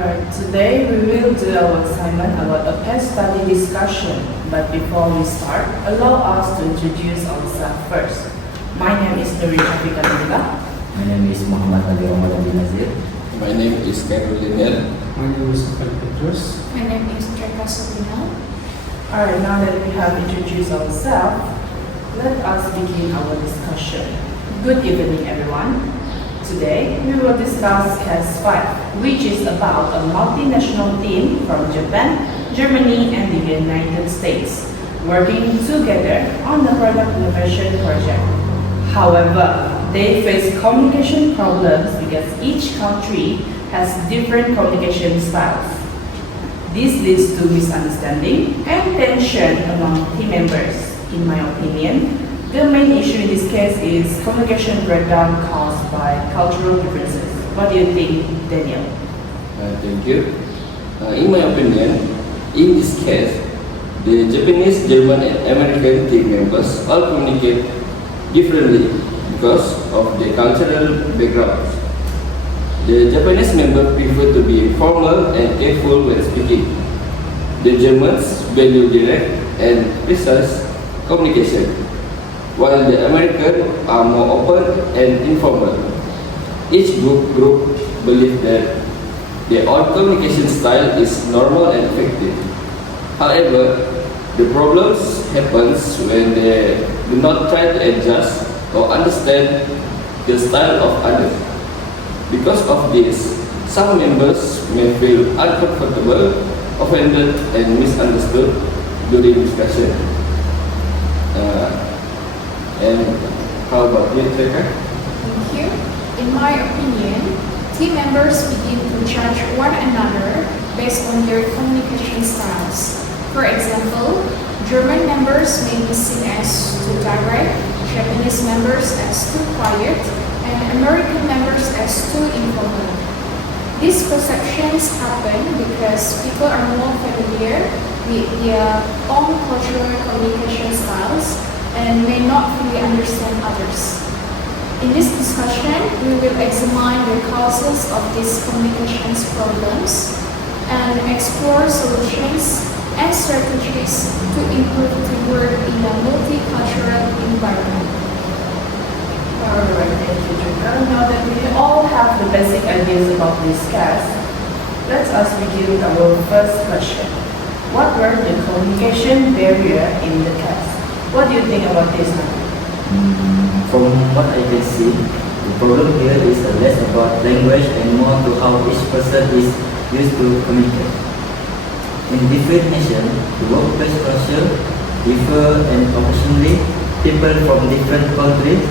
Today we will do our assignment about a case study discussion. But before we start, allow us to introduce ourselves first. My name is Nurin Syafiqah. My name is Ramadhan Nazir. My name is Khairul. My name is Ofel Petrus. My name is Trecca Sobinal. Alright, now that we have introduced ourselves, let us begin our discussion. Good evening, everyone. Today, we will discuss Case 5, which is about a multinational team from Japan, Germany, and the United States working together on the product innovation project. However, they face communication problems because each country has different communication styles. This leads to misunderstanding and tension among team members. In my opinion, the main issue in this case is communication breakdown caused by cultural differences. What do you think, Daniel? Thank you. In my opinion, in this case, the Japanese, German, and American team members all communicate differently because of their cultural backgrounds. The Japanese member prefer to be formal and careful when speaking. The Germans value direct and precise communication, while the Americans are more open and informal. Each group believes that their own communication style is normal and effective. However, the problems happens when they do not try to adjust or understand the style of others. Because of this, some members may feel uncomfortable, offended, and misunderstood during discussion. And how about you, Trecca? Thank you. In my opinion, team members begin to judge one another based on their communication styles. For example, German members may be seen as too direct, Japanese members as too quiet, and American members as too informal. These perceptions happen because people are more familiar with their own cultural communication styles and may not fully understand others. In this discussion, we will examine the causes of these communication problems and explore solutions and strategies to improve teamwork in a multicultural environment. Alright, thank you, Trecca. Now that we all have the basic ideas about this case, let us begin with our first question. What were the communication barriers in the case? What do you think about this now? From what I can see, the problem here is less about language and more to how each person is used to communicate. In different nations, the workplace culture differ, and occasionally people from different countries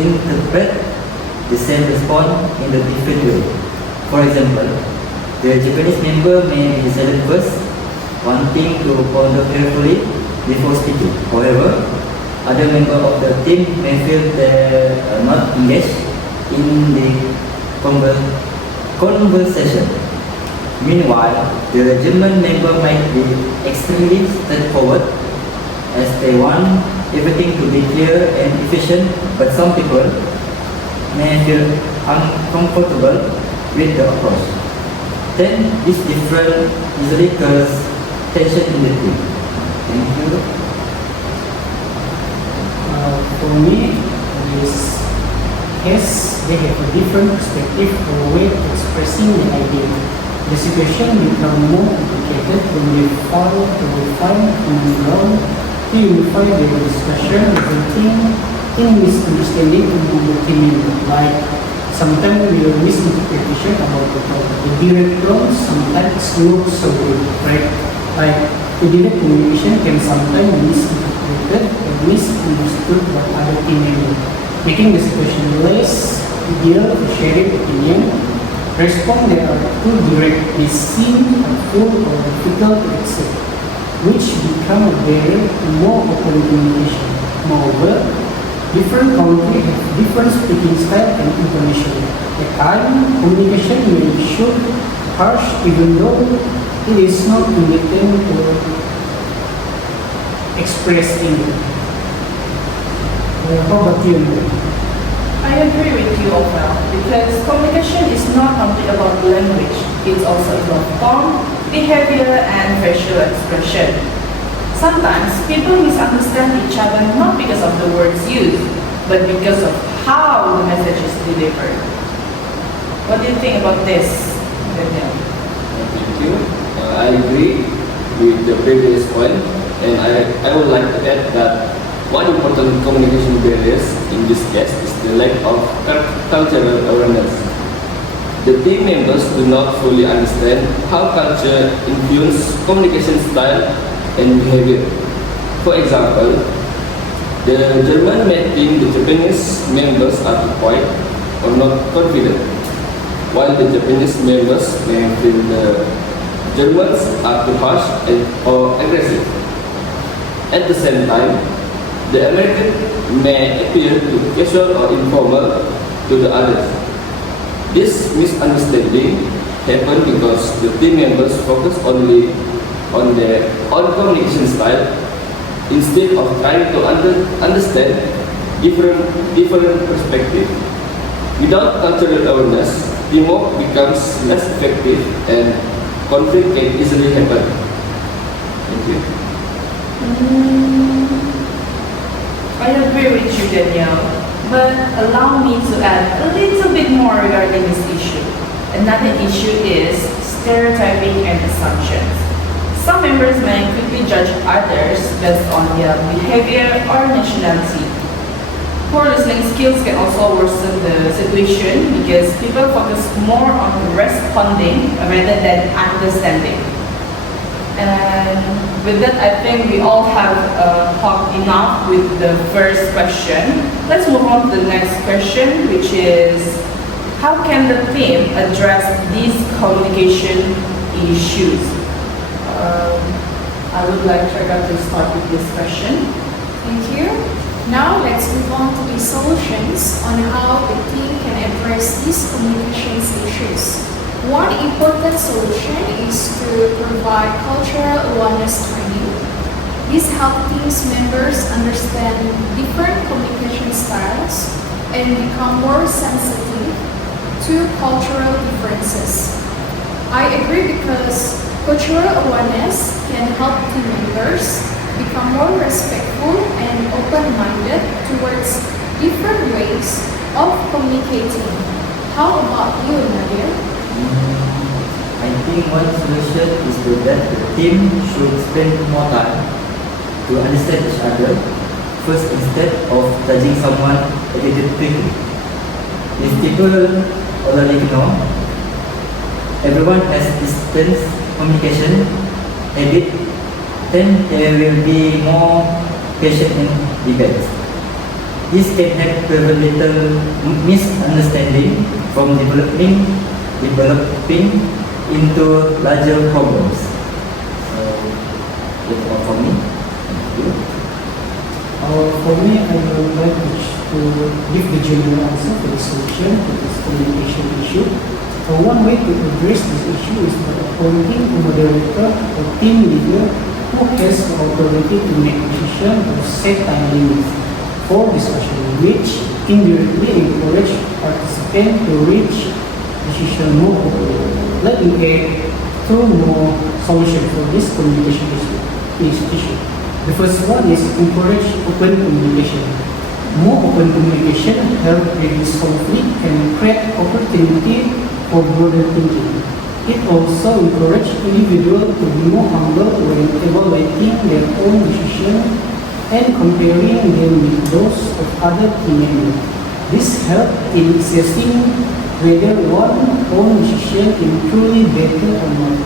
interpret the same response in a different way. For example, the Japanese member may be silent first, wanting to ponder carefully before speaking. However, other members of the team may feel they are not engaged in the conversation. Meanwhile, the German member might be extremely straightforward as they want everything to be clear and efficient, but some people may feel uncomfortable with the approach. Then, this difference usually causes tension in the team. Thank you. For me, this case, they have a different perspective or way of expressing the idea. The situation becomes more complicated when they fail to find a common ground to unify their discussion, resulting in misunderstanding among the team members. Like sometimes we have misinterpretation about the topic. The direct tone sometimes looks so good, right? Like the direct communication can sometimes be misinterpreted and misunderstood by other team members, making the situation less ideal for sharing opinion. Response that are too direct may seem hurtful or difficult to accept, which become a barrier to more open communication. Moreover, different countries have different speaking style and intonation. At times, communication may show harsh even though it is not intended to express in. How about you? I agree with you, Ofel, because communication is not only about language, it's also about form, behavior, and facial expression. Sometimes people misunderstand each other not because of the words used, but because of how the message is delivered. What do you think about this, Daniel? Thank you. I agree with the previous point, and I would like to add that one important communication barriers in this case is the lack of cultural awareness. The team members do not fully understand how culture influences communication style and behavior. For example, the German may think the Japanese members are too quiet or not confident, while the Japanese members may feel the Germans are too harsh or aggressive. At the same time, the American may appear too casual or informal to the others. This misunderstanding happens because the team members focus only on their own communication style instead of trying to understand different perspectives. Without cultural awareness, teamwork becomes less effective and conflict can easily happen. Thank you. I agree with you, Danielle, but allow me to add a little bit more regarding this issue. Another issue is stereotyping and assumptions. Some members may quickly judge others based on their behavior or nationality. Poor listening skills can also worsen the situation because people focus more on responding rather than understanding. And with that, I think we all have talked enough with the first question. Let's move on to the next question, which is, how can the team address these communication issues? I would like Trecca to start with this question. Thank you. Now let's move on to the solutions on how the team can address these communication issues. One important solution is to provide cultural awareness training. This helps team members understand different communication styles and become more sensitive to cultural differences. I agree because cultural awareness can help team members become more respectful and open-minded towards different ways of communicating. How about you, Nadhir? I think one solution is that the team should spend more time to understand each other first instead of judging someone attitude quickly. If people already know everyone has distance communication habit, then there will be more patient in debates. This can help prevent little misunderstanding from developing into larger problems. So that's all for me. Thank you. For me, I would like to give the general answer for the solution to this communication issue. One way to address this issue is by appointing a moderator or team leader who has the authority to make decisions or set time limits for discussion, which indirectly encourage participants to reach decision more quickly. Let me add two more solutions for this communication issue. The first one is encourage open communication. More open communication help reduce conflict and create opportunity for broader thinking. It also encourages individuals to be more humble when evaluating their own decisions and comparing them with those of other team members. This helps in assessing whether one's own decision is truly better or not.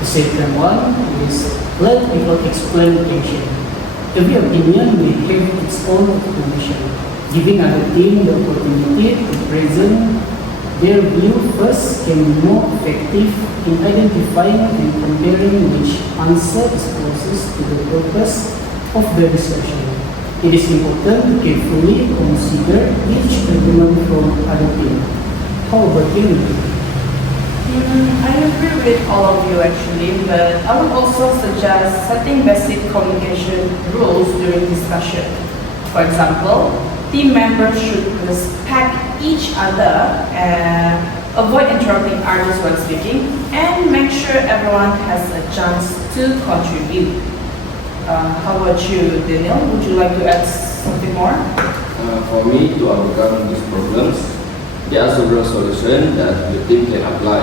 The second one is let people explain attention. Every opinion will have its own explanation, giving other team the opportunity to present their view first can be more effective in identifying and comparing which answer is closest to the purpose of the discussion. It is important to carefully consider each argument from other team. How about you? I agree with all of you actually, but I would also suggest setting basic communication rules during discussion. For example, team members should respect each other and avoid interrupting others while speaking, and make sure everyone has a chance to contribute. How about you, Daniel? Would you like to add something more? For me, to overcome these problems, there are several solutions that the team can apply.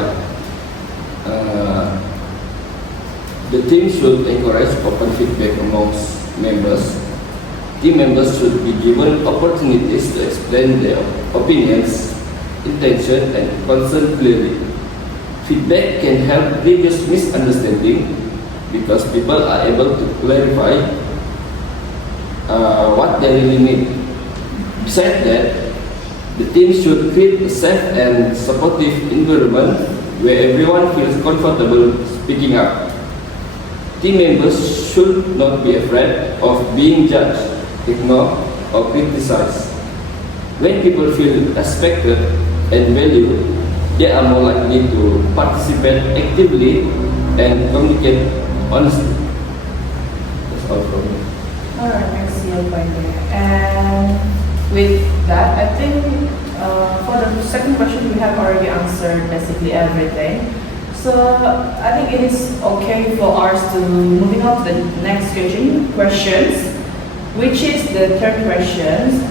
The team should encourage open feedback amongst members. Team members should be given opportunities to explain their opinions, intention, and concern clearly. Feedback can help reduce misunderstanding because people are able to clarify what they really need. Besides that, the team should create a safe and supportive environment where everyone feels comfortable speaking up. Team members should not be afraid of being judged, ignored, or criticized. When people feel respected and valued, they are more likely to participate actively and communicate honestly. That's all from me. Alright, I see your point there. And with that, I think for the second question, we have already answered basically everything. So I think it is okay for us to moving on to the next questions, which is the third question.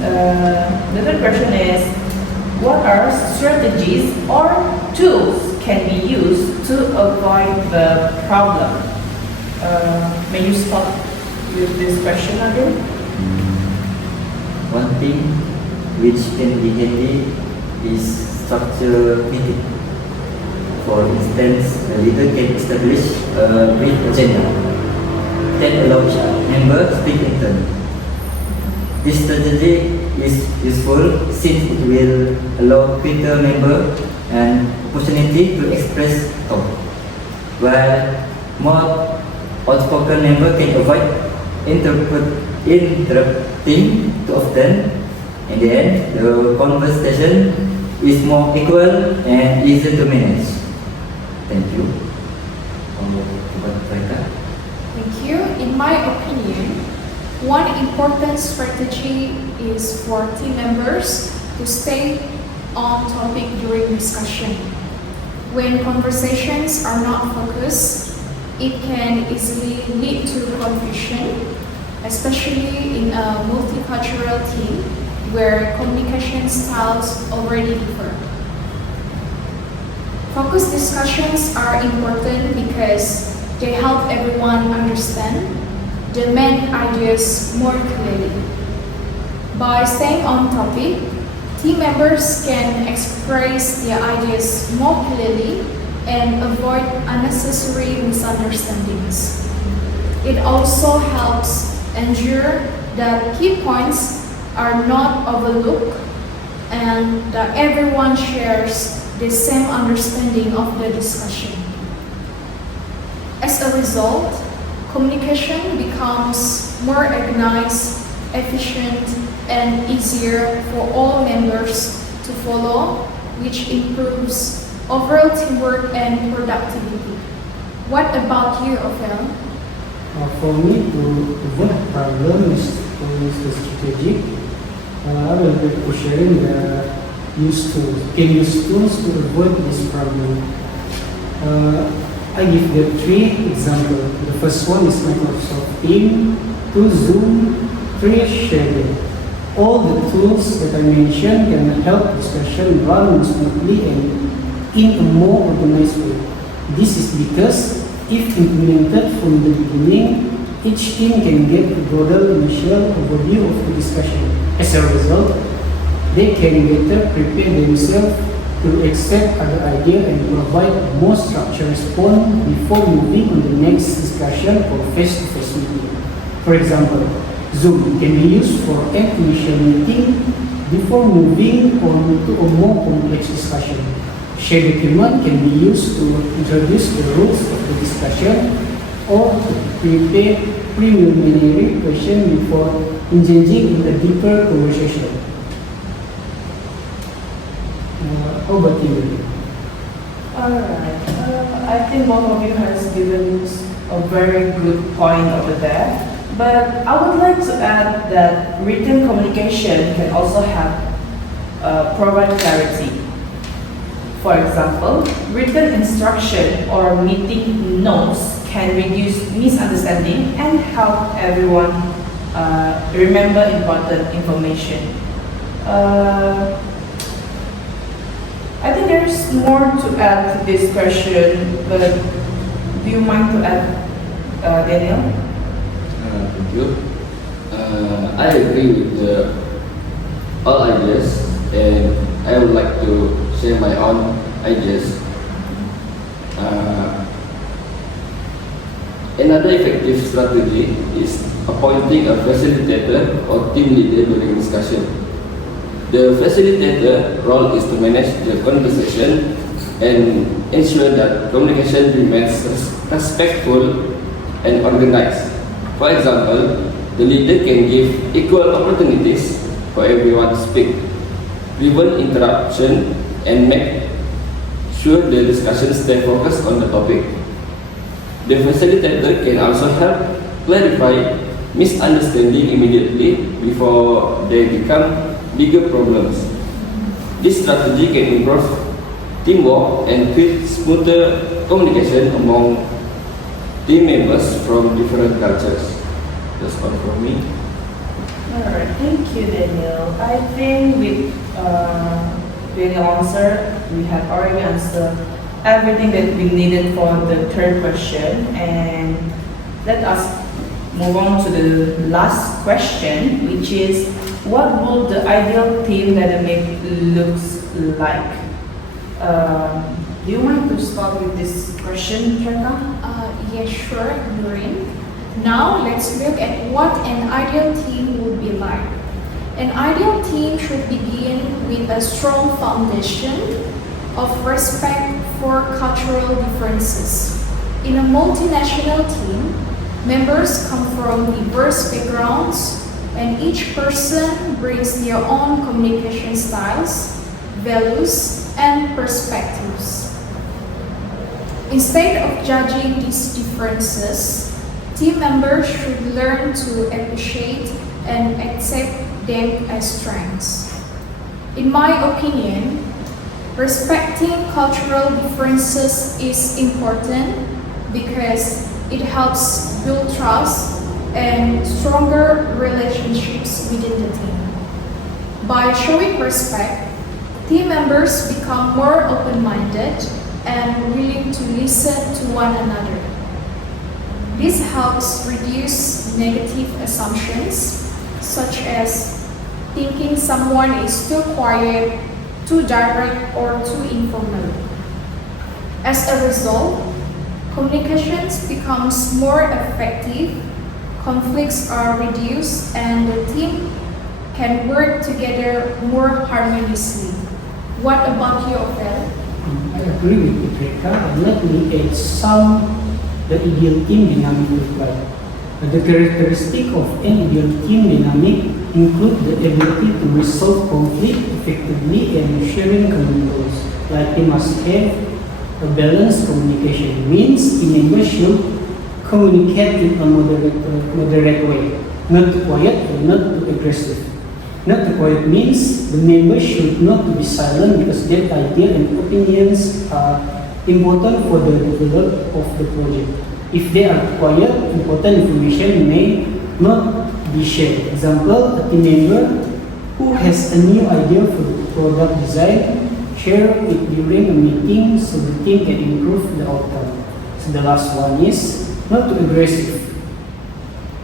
The third question is, what are strategies or tools can be used to avoid the problem? May you start with this question, Abdul? One thing which can be handy is structure meeting. For instance, a leader can establish a brief agenda that allows members to speak in turn. This strategy is useful since it will allow quicker member an opportunity to express thought, while more outspoken member can avoid interrupting too often. In the end, the conversation is more equal and easier to manage. Thank you. Thank you. In my opinion, one important strategy is for team members to stay on topic during discussion. When conversations are not focused, it can easily lead to confusion, especially in a multicultural team where communication styles already differ. Focused discussions are important because they help everyone understand the main ideas more clearly. By staying on topic, team members can express their ideas more clearly and avoid unnecessary misunderstandings. It also helps ensure that key points are not overlooked and that everyone shares the same understanding of the discussion. As a result, communication becomes more organized, efficient, and easier for all members to follow, which improves overall teamwork and productivity. What about you, Ofel? For me, to avoid problem is the strategic. I will be sharing the use tools to avoid this problem. I give the 3 examples. The first one is Microsoft Teams, 2 Zoom, 3 Shadow. All the tools that I mentioned can help discussion run smoothly and in a more organized way. This is because if implemented from the beginning, each team can get a broader initial overview of the discussion. As a result, they can better prepare themselves to accept other ideas and provide a more structured response before moving on the next discussion or face-to-face meeting. For example, Zoom can be used for an initial meeting before moving on to a more complex discussion. Shared document can be used to introduce the rules of the discussion or to prepare preliminary questions before engaging in a deeper conversation. How about you? Alright, I think both of you has given a very good point over there. But I would like to add that written communication can also provide clarity. For example, written instruction or meeting notes can reduce misunderstanding and help everyone remember important information. I think there's more to add to this question, but do you mind to add, Daniel? Thank you. I agree with all ideas, and I would like to share my own ideas. Another effective strategy is appointing a facilitator or team leader during discussion. The facilitator role is to manage the conversation and ensure that communication remains respectful and organized. For example, the leader can give equal opportunities for everyone to speak, prevent interruption, and make sure the discussion stay focused on the topic. The facilitator can also help clarify misunderstanding immediately before they become bigger problems. This strategy can improve teamwork and create smoother communication among team members from different cultures. That's all from me. Alright, thank you, Daniel. I think with Daniel's answer, we have already answered everything that we needed for the third question, and let us move on to the last question, which is, what would the ideal team dynamic looks like? Do you mind to start with this question, Trecca? Yes, sure, Nurin. Now let's look at what an ideal team would be like. An ideal team should begin with a strong foundation of respect for cultural differences. In a multinational team, members come from diverse backgrounds, and each person brings their own communication styles, values, and perspectives. Instead of judging these differences, team members should learn to appreciate and accept them as strengths. In my opinion, respecting cultural differences is important because it helps build trust and stronger relationships within the team. By showing respect, team members become more open-minded and willing to listen to one another. This helps reduce negative assumptions, such as thinking someone is too quiet, too direct, or too informal. As a result, communications becomes more effective, conflicts are reduced, and the team can work together more harmoniously. What about you, Ofel? I agree with you, Trecca, and let me add some the ideal team dynamic look like. The characteristic of an ideal team dynamic include the ability to resolve conflict effectively and sharing common goals. Like they must have a balanced communication, means team members should communicate in a moderate way, not too quiet or not too aggressive. Not too quiet means the members should not be silent because their ideas and opinions are important for the development of the project. If they are quiet, important information may not be shared. Example, a team member who has a new idea for the product design, share it during a meeting so the team can improve the outcome. So the last one is not too aggressive.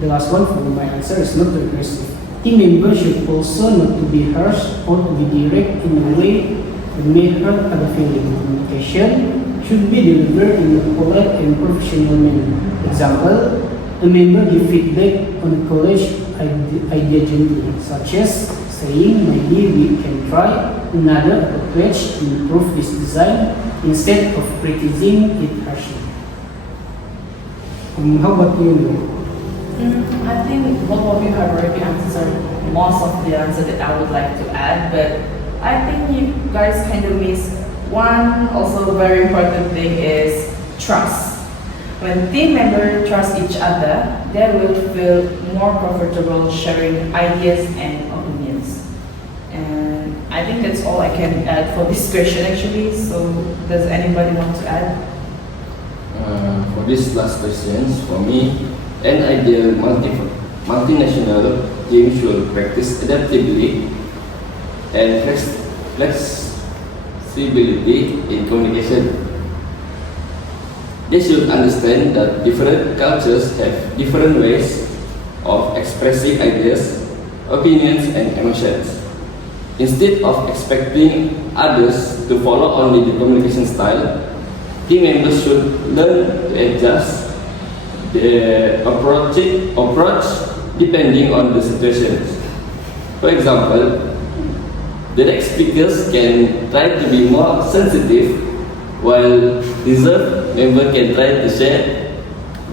The last one for my answer is not too aggressive. Team members should also not to be harsh or to be direct in a way that may hurt other feelings. Communication should be delivered in a polite and professional manner. Example, a member give feedback on the college idea gently, such as saying, maybe we can try another approach to improve this design instead of criticizing it harshly. How about you? I think both of you have already answered most of the answer that I would like to add, but I think you guys kind of miss one also very important thing is trust. When team members trust each other, they will feel more comfortable sharing ideas and opinions. And I think that's all I can add for this question actually. So does anybody want to add? For this last questions, for me, an ideal multinational team should practice adaptability and flexibility in communication. They should understand that different cultures have different ways of expressing ideas, opinions, and emotions. Instead of expecting others to follow only the communication style, team members should learn to adjust their approach depending on the situations. For example, the next speakers can try to be more sensitive, while reserved members can try to share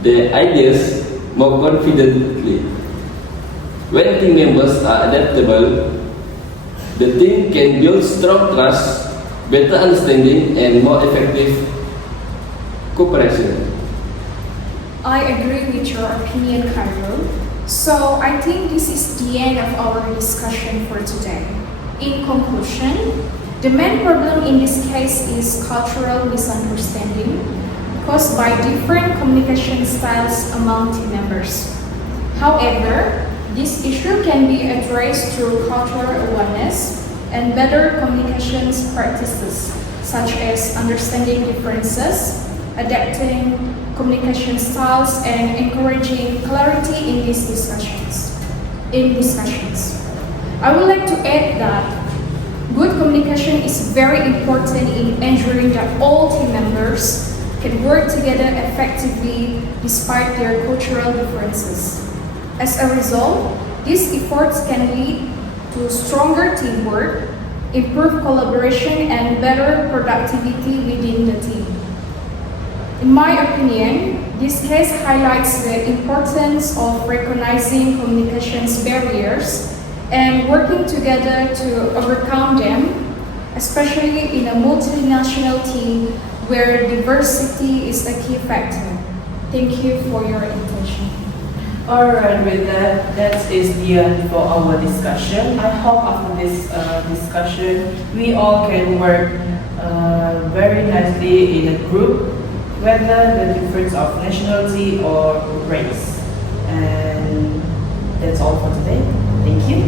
their ideas more confidently. When team members are adaptable, the team can build strong trust, better understanding, and more effective cooperation. I agree with your opinion, Khairul. So I think this is the end of our discussion for today. In conclusion, the main problem in this case is cultural misunderstanding caused by different communication styles among team members. However, this issue can be addressed through cultural awareness and better communications practices, such as understanding differences, adapting communication styles, and encouraging clarity in these discussions. I would like to add that good communication is very important in ensuring that all team members can work together effectively despite their cultural differences. As a result, these efforts can lead to stronger teamwork, improved collaboration, and better productivity within the team. In my opinion, this case highlights the importance of recognizing communications barriers and working together to overcome them, especially in a multinational team where diversity is a key factor. Thank you for your attention. Alright, with that is the end for our discussion. I hope after this discussion, we all can work very nicely in a group, whether the difference of nationality or race. And that's all for today. Thank you.